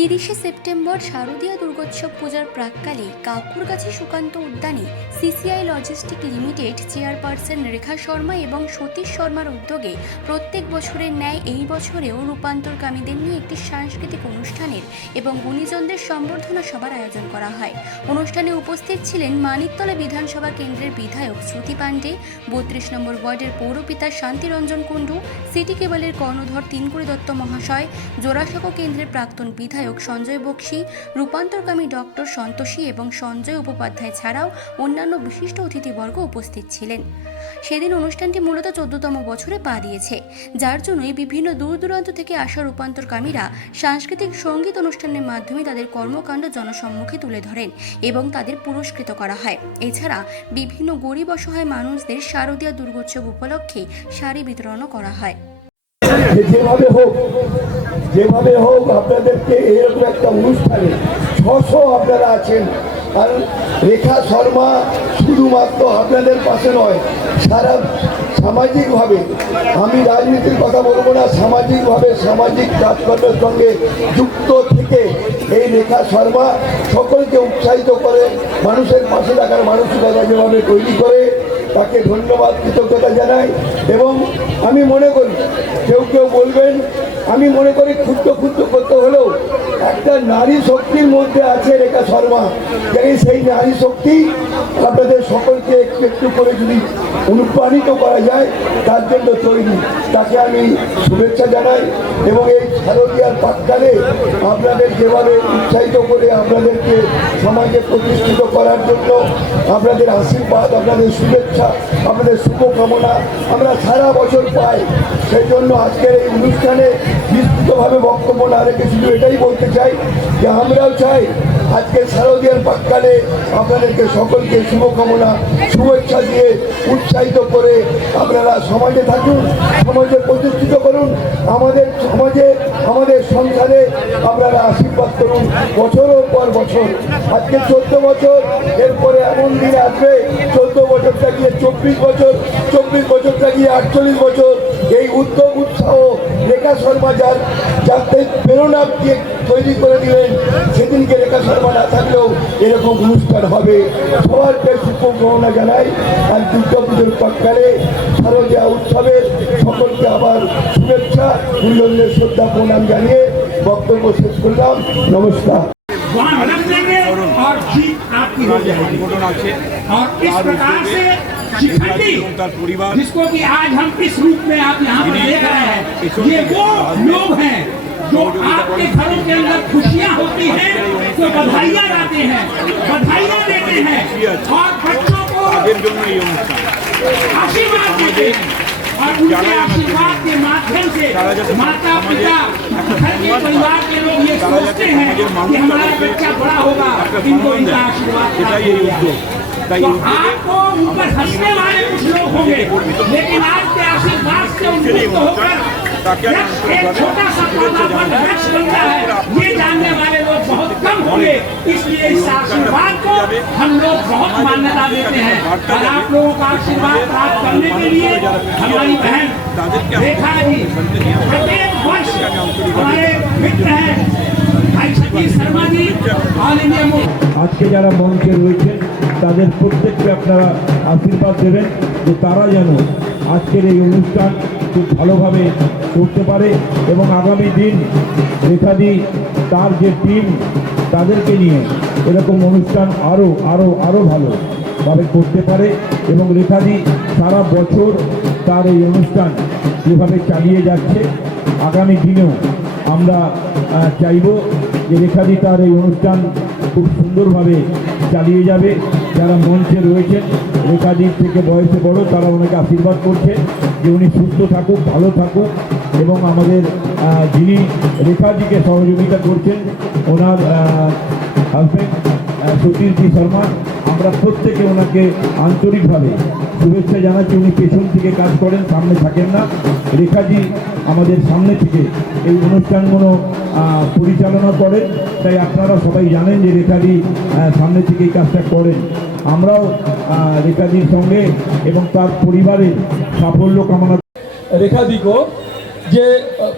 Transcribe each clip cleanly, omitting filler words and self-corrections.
30শে September শারদীয়া দুর্গোৎসব পূজার প্রাক্কালে কাকুরগাছি সুকান্ত উদ্যানে সিসিআই লজিস্টিক লিমিটেড চেয়ারপারসন রেখা শর্মা এবং সতীশ শর্মার উদ্যোগে প্রত্যেক বছরের ন্যায় এই বছরেও রূপান্তরকামীদের নিয়ে একটি সাংস্কৃতিক অনুষ্ঠানের এবং গুণীজনদের সম্বর্ধনা সভার আয়োজন করা হয়। অনুষ্ঠানে উপস্থিত ছিলেন মানিকতলা বিধানসভা কেন্দ্রের বিধায়ক শ্রুতি পাণ্ডে, 32 নম্বর ওয়ার্ডের পৌরপিতা শান্তিরঞ্জন কুণ্ডু, সিটি কেবলের কর্ণধর তিনকুড়ি দত্ত মহাশয়, জোড়াসাঁকো কেন্দ্রের প্রাক্তন বিধায়ক সঞ্জয় বক্সি, রূপান্তরকামী ডক্টর সন্তোষী এবং সঞ্জয় উপাধ্যায় ছাড়াও অন্যান্য বিশিষ্ট অতিথিবর্গ উপস্থিত ছিলেন। সেদিন অনুষ্ঠানটি মূলত 14তম বছরে পা দিয়েছে, যার জন্যই বিভিন্ন দূর দূরান্ত থেকে আসা রূপান্তরকামীরা সাংস্কৃতিক সঙ্গীত অনুষ্ঠানের মাধ্যমে তাদের কর্মকাণ্ড জনসম্মুখে তুলে ধরেন এবং তাদের পুরস্কৃত করা হয়। এছাড়া বিভিন্ন গরিব অসহায় মানুষদের শারদীয়া দুর্গোৎসব উপলক্ষে শাড়ি বিতরণও করা হয়। যেভাবে হোক আপনাদেরকে এরকম একটা অনুষ্ঠানে 600 আপনারা আছেন, আর রেখা শর্মা শুধুমাত্র আপনাদের পাশে নয়, সারা সামাজিকভাবে, আমি রাজনীতির কথা বলবো না, সামাজিকভাবে সামাজিক কাজকর্মের সঙ্গে যুক্ত থেকে এই রেখা শর্মা সকলকে উৎসাহিত করে, মানুষের পাশে থাকার মানসিকতা যেভাবে তৈরি করে, তাকে ধন্যবাদ কৃতজ্ঞতা জানাই। এবং আমি মনে করি, কেউ কেউ বলবেন, আমি মনে করি ক্ষুদ্র ক্ষুদ্র করতে হলেও একটা নারী শক্তির মধ্যে আছে রেখা শর্মা, জানি সেই নারী শক্তি আপনাদের সকলকে একটু একটু করে যদি অনুপ্রাণিত করা যায় তার জন্য তৈরি, তাকে আমি শুভেচ্ছা জানাই। এবং এই শারদীয়ার প্রাক্কালে আপনাদের যেভাবে উৎসাহিত করে আপনাদেরকে সমাজে প্রতিষ্ঠিত করার জন্য আপনাদের আশীর্বাদ, আপনাদের শুভেচ্ছা, আপনাদের শুভকামনা আমরা সারা বছর পাই, সেই জন্য আজকের এই অনুষ্ঠানে বিস্তৃতভাবে বক্তব্য না রেখে শুধু এটাই বলতে চাই যে আমরাও চাই আজকে শারদীয়ার প্রাক্কালে আপনাদেরকে সকলকে শুভকামনা শুভেচ্ছা দিয়ে উৎসাহিত করে আপনারা সমাজে থাকুন, সমাজে প্রতিষ্ঠিত করুন, আমাদের সমাজে আমাদের সংসারে আপনারা আশীর্বাদ করুন বছরের পর বছর। আজকে 14 বছর, এরপরে এমন দিন আসবে 14 বছরটা গিয়ে 24 বছর, 24 বছরটা গিয়ে 48 বছর। এই উদ্যোগ উৎসাহ রেখা শর্মা যাতে প্রেরণা দিয়ে তৈরি করে দিলেন, সেদিনকে রেখা শর্মা না থাকলেও এরকম অনুষ্ঠান হবে। সবারকে শুভকামনা জানাই। আর দুর্গাপুজোর প্রাক্কালে শারদীয়া উৎসবের সকলকে আবার শুভেচ্ছা, গুরুজনদের শ্রদ্ধা প্রণাম জানিয়ে বক্তব্য শেষ করলাম। নমস্কার। और जीत आपकी हो जाएगी। और इस प्रकार से शिखंडी, जिसको कि आज हम इस रूप में आप यहाँ पर देख रहे हैं, ये वो लोग हैं जो आपके घरों के अंदर खुशियाँ होती हैं तो बधाइयाँ गाते हैं, बधाइयाँ देते हैं और बच्चों को आशीर्वाद देते हैं। और उनके आशीर्वाद के माध्यम से माता पिता, घर के परिवार के लोग ये सोचते हैं कि हमारा बच्चा बड़ा होगा, इनको इनका आशीर्वाद चाहिए। तो आपको ऊपर हंसने वाले कुछ लोग होंगे, लेकिन आज के आशीर्वाद से उन्मुक्त होकर एक छोटा सा पौधा पर वृक्ष बनता है, ये जानने वाले लोग बहुत कम होंगे। इसलिए इस आशीर्वाद को हम लोग बहुत मान्यता देते हैं। और आप लोगों का आशीर्वाद प्राप्त करने के लिए हमारी बहन रेखा जी प्रत्येक वर्ष हमारे मित्र हैं भाई सतीश शर्मा जी, ऑल इंडिया আজকে যারা মঞ্চে রয়েছে তাদের প্রত্যেককে আপনারা আশীর্বাদ দেবেন যে তারা যেন আজকের এই অনুষ্ঠান খুব ভালোভাবে করতে পারে এবং আগামী দিন রেখাদি তার যে টিম তাদেরকে নিয়ে এরকম অনুষ্ঠান আরও ভালোভাবে করতে পারে এবং রেখাদি সারা বছর তার এই অনুষ্ঠান যেভাবে চালিয়ে যাচ্ছে আগামী দিনেও আমরা চাইব যে রেখাদি তার এই অনুষ্ঠান খুব সুন্দরভাবে চালিয়ে যাবে। যারা মঞ্চে রয়েছেন রেখাদির থেকে বয়সে বড়, তারা ওনাকে আশীর্বাদ করছে যে উনি সুস্থ থাকুক, ভালো থাকুক এবং আমাদের যিনি রেখাদিকে সহযোগিতা করছেন ওনার হাজব্যান্ড সতীশজি শর্মা, আমরা প্রত্যেকে ওনাকে আন্তরিকভাবে শুভেচ্ছা জানাচ্ছি। উনি পেছন থেকে কাজ করেন, সামনে থাকেন না। রেখাজি আমাদের সামনে থেকে এই অনুষ্ঠানগুলো পরিচালনা করেন, তাই আপনারা সবাই জানেন যে রেখাদি সামনে থেকে এই কাজটা করেন। আমরাও রেখাদির সঙ্গে এবং তার পরিবারের সাফল্য কামনা। रेखा दी को ये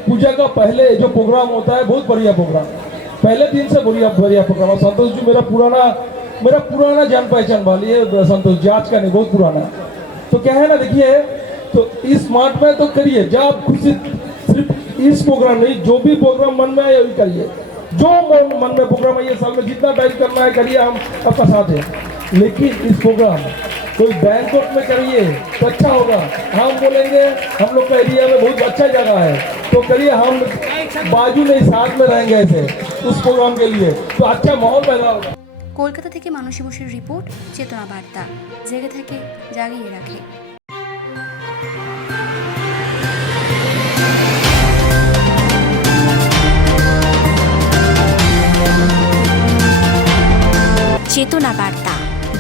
पूजा का पहले जो प्रोग्राम होता है बहुत बढ़िया प्रोग्राम, पहले दिन से बढ़िया प्रोग्राम है। संतोष जी मेरा पुराना जान पहचान वाली है संतोष जी, आज का नहीं, बहुत पुराना। तो क्या है ना, देखिए, तो इस स्मार्ट में तो करिए जब आप खुशी, सिर्फ इस प्रोग्राम नहीं, जो भी प्रोग्राम मन में आए वही करिए, जो मन में प्रोग्राम है ये साल में जितना टाइम करना है करिए, हम आपका साथ हैं। लेकिन इस प्रोग्राम कोई बैंकॉक में करिए तो अच्छा होगा। हम बोलेंगे हम लोग का एरिया में बहुत अच्छा जगह है तो करिए, हम बाजू नहीं साथ में रहेंगे ऐसे उस प्रोग्राम के लिए, तो अच्छा माहौल पैदा होगा। কলকাতা থেকে মানসী বসুর রিপোর্ট, চেতনা বার্তা। জেগে থাকে, জাগিয়ে রাখে। চেতনা বার্তা,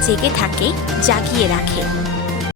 জেগে থাকে, জাগিয়ে রাখে।